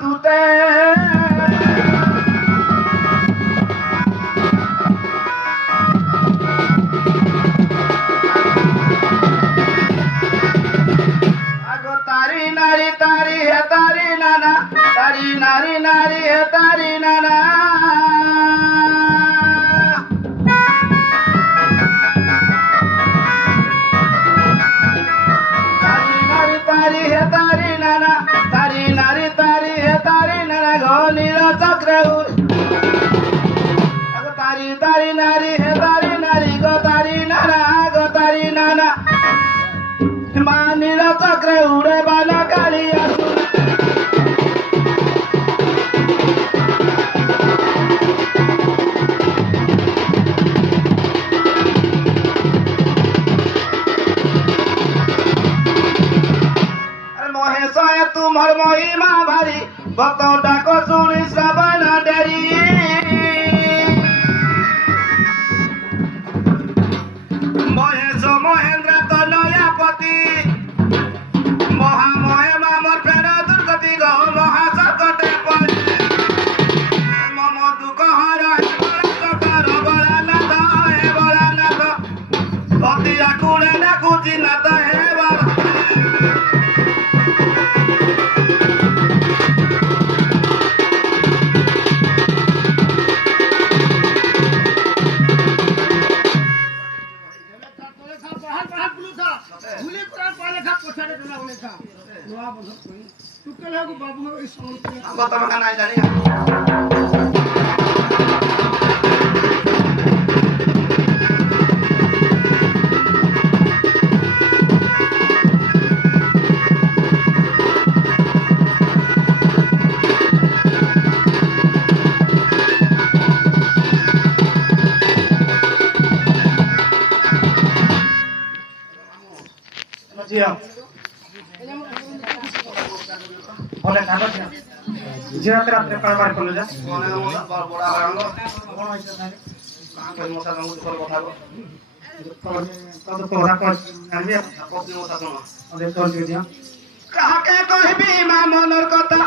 তুতে আগো তারি নারী তারি হে তারি নানা তারি নারী নারী হে তারি নানা তারি নারী তারি হে তারি নানা তারি নারী তারি হে তারি নানা গো নীল চক্রে আগো তারি তারি নারী হে তারি নারী গো তারি নানা গো তারি নানা মা নীল চক্রে উড়ে বানা কালিয়া মহেশয় তোমার মহিমা ভারী ভক্ত ডাক শুনি শ্রবণ ডেরি মহেশ মহেন্দ্র তনয়াপতি মহামহিমা মোর ফের দুর্গতি গো মহাসংকটে পড়ি মম দুঃখ হর বড়ানাথ হে বড়ানাথ ভক্তি আকুলে না খুঁজি নাথ হে বাবা কথা নাই জানি জিরাতে রাত্রে পারবার করলে যা মনে বড় আরাম কোন হইছে থাকে কোন মশা গাঙ্গুর করে কথা গো কত কথা কই জানবি কত মশা কোন ওদের তোর দিয়া কাকে কইবি মা মনের কথা